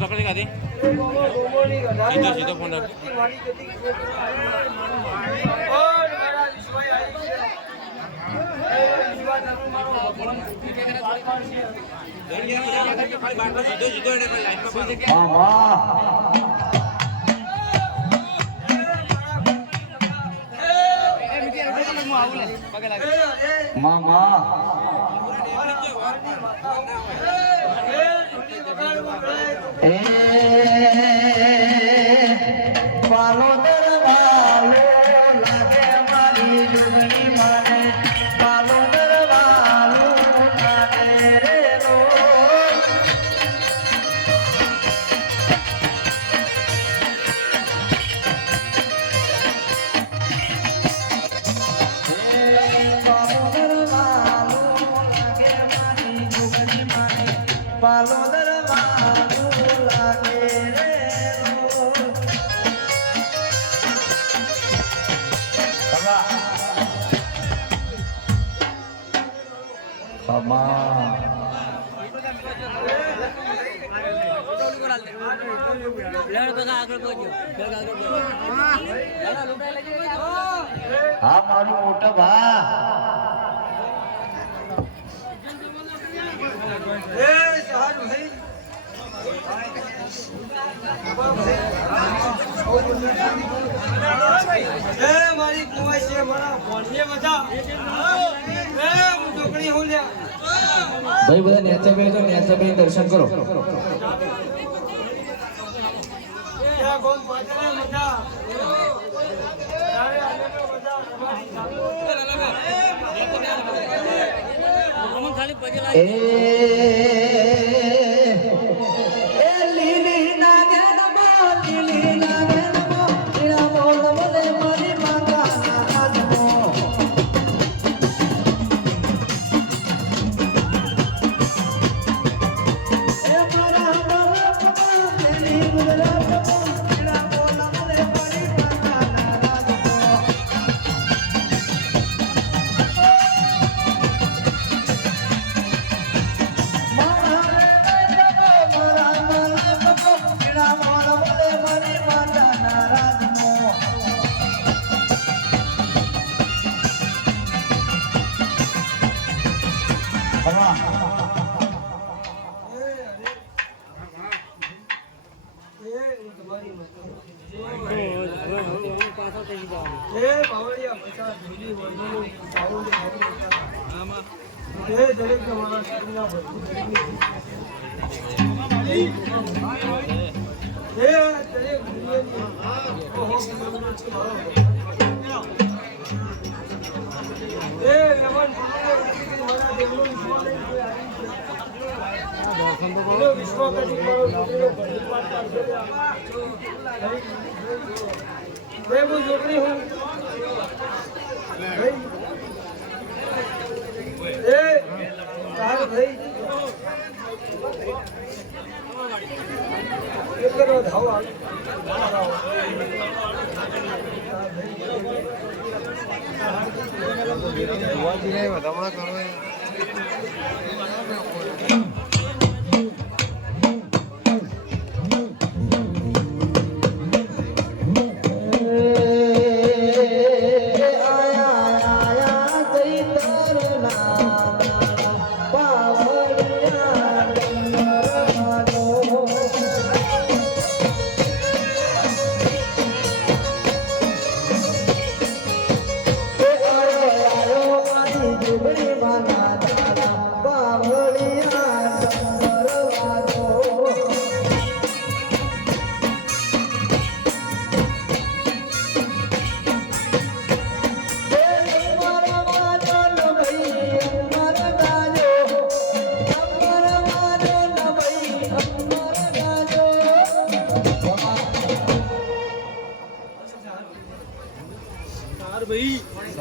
पकड़ेगा दी सीधो फोन रख मामा पालो दरवालो लागे मारी जुगनी माने पालो दरवालो लागे रे रो पालो दरवालो लागे मारी जुगनी माने पालो हाँ मारू मोटा भा मारी कुआं से हमारा बोलिए मजा टोकरी हो लिया भाई બધા નેચા બે દર્શન કરો क्या कौन बाजरे मजा अरे आने में मजा ए लीली नागन बा लीली नागन बा तेरा बोल बोले मारी मांगा आजमो ए मारा बाबा लीली गुजरा बाबा तेरा बोल बोले मारी मांगा आजमो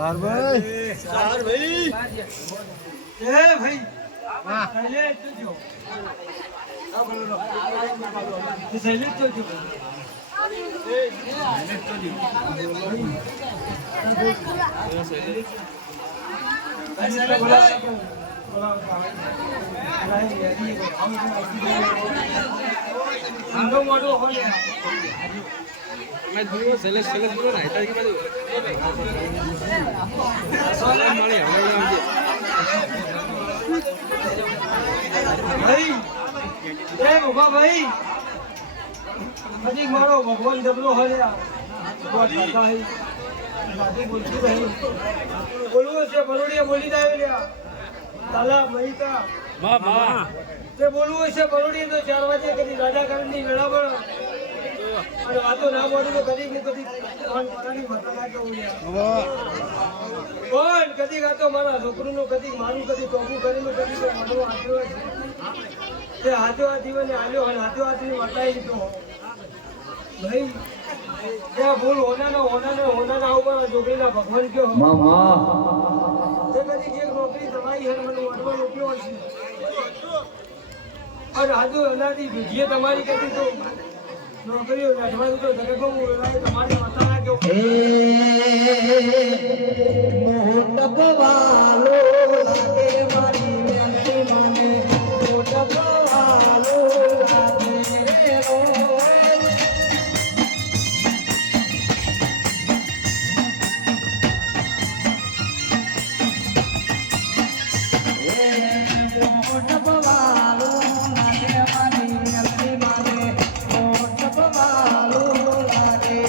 ભાઈ શૈલે જોજો શૈલે જોજો મોટો હોય ભાઈ એ ભોપા ભાઈ હજી મારો ભગવાન જબરો હર્યા બોલવું છે બરોડીએ બોલી જાય રહ્યા તાલા મહિકા તે બોલવું છે બરોડીએ તો 4 વાગે કદી રાજાકરણની વેળાવળ અને વાતો ના બોલી તો કદી કોણ કદી ગાતો મારા છોકરીનું કદી મારું કદી ટોપું કરીને કદી મારું આશીર્વાદ તે હાથો આ જીવને આલ્યો અને હાથો હાથની વટાઈ લીધો ભાઈ ત્યાં ભૂલ હોનાના ઉપર છોકરીના ભગવાન કયો તે કદી જે નોકરી તમારી હે મને વટવા રોક્યો હશે અને હાથો અનાથી ભીજીએ તમારી કદી તો નોકરીઓ લડવાનું તો દરેક તમારે વાતાના કેવું મોટકવાલો લાગે મારી મેલતી મને મોટકવાલો લાગે રો મોટકવાલો લાગે મારી મેલતી મને મોટકવાલો લાગે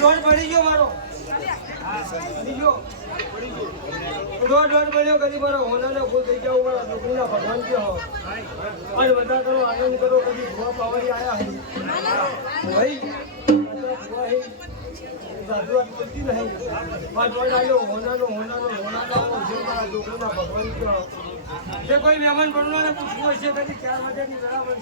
રો પડી ગયો મારો રોડ પડ્યો કદી મારો હોનાને ફૂલ થઈ જાવ મારા છોકરીના ભગવાન કયો અને બધા કરો આનંદ કરો કદી ભૂવા પાવાની આયા ભાઈ સાધુવાત બોલતી નહીં પાંચ રોડ આવ્યો હોનાનો મારા છોકરીના ભગવાન કયો જે કોઈ મહેમાન બનવાને પૂછવું હશે કદી 4 વાગ્યાની બરાબર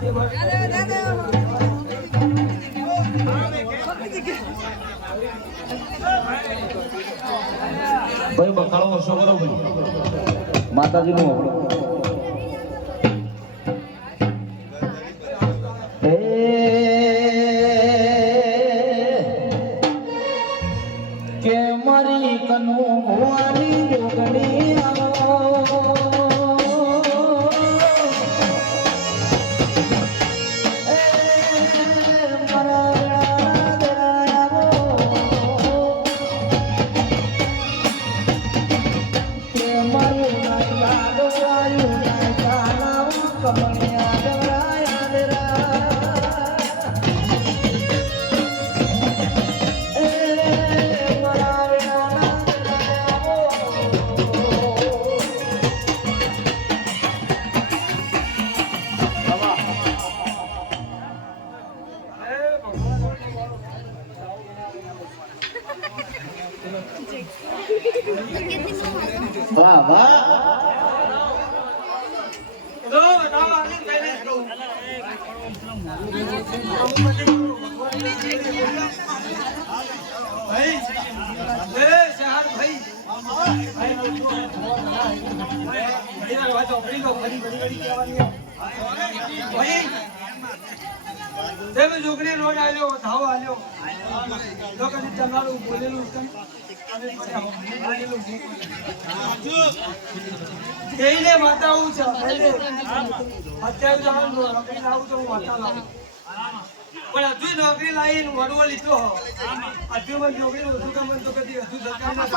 છે ભાઈ બખાડો ઓછો કરો ભાઈ માતાજી નું આપણો કે મારી કનુ ભુવાની જોગણી વાહ વાહ છોકરી રોડ આવ્યો ધાવ આવ્યો તમારું બોલેલું એને માતા હું છે અત્યારે જવાનું નોકરી લાવું તો હું માતા લાવું પણ હજુ નોકરી લાવીને વડવો લીધો હજુ મને નોકરી ઓછું કામ તો કદી હજુ સરકારમાં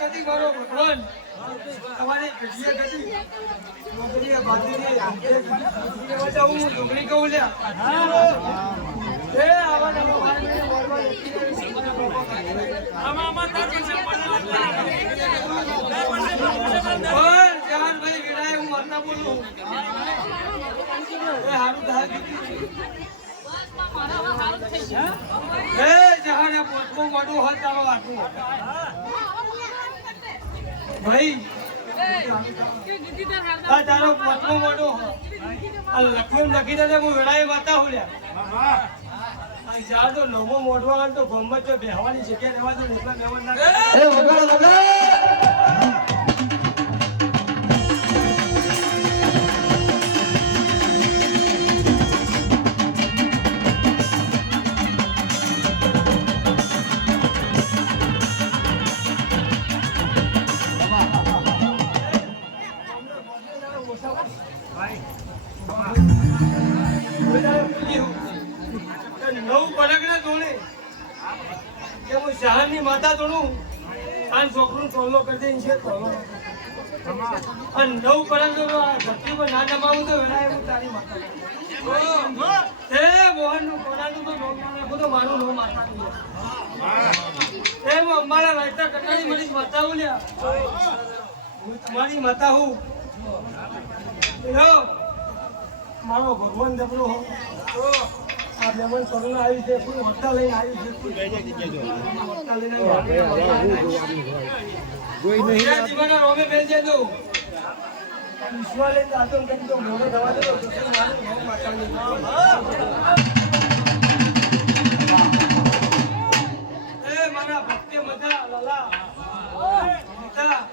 કદી મારો ભગવાન તમારી ઘડીએ કદી નોકરીએ બાજુની એવા તો હું ડુંગળી કહું લ્યા આવા નવા મારી મોરવા ભાઈ વિડાય હું વાર્તા બોલું હારું થાય જહાને પોતમો મોટું હોત તારો આટલું ભાઈ તારો પોતમો મોટો લખવું લખી દે હું વેળાએ વાતા હોલ્યા જ્યાં તો નવો મોઢવા તો ગમત તો બેહવાની જગ્યા રહેવા દો એટલા મહેમાન ના શહેરની માતા તોડું આ છોકરું ટોલો કરી દે છે ટોલો અને નવ પડે તો ધરતી પર ના નમાવું તો વેલા એવું તારી માતા એ મોહન નું કોનાનું તો નામ ના રાખો તો મારું નામ માતા એ અમારા રાયતા કટાણી મળી માતા બોલ્યા હું તમારી માતા હું મારો ભગવાન દબરો હો આ મહેમાન સરોને આવી છે કોઈ હોટા લઈને આવી છે હોટા લઈને કોઈ નહીં જીવન રોમે બેલ દે દો વિશ્વા લઈને આતો કરી તો મોને દવા દે તો મારું માતા એ મારા ભક્તિ મજા લાલા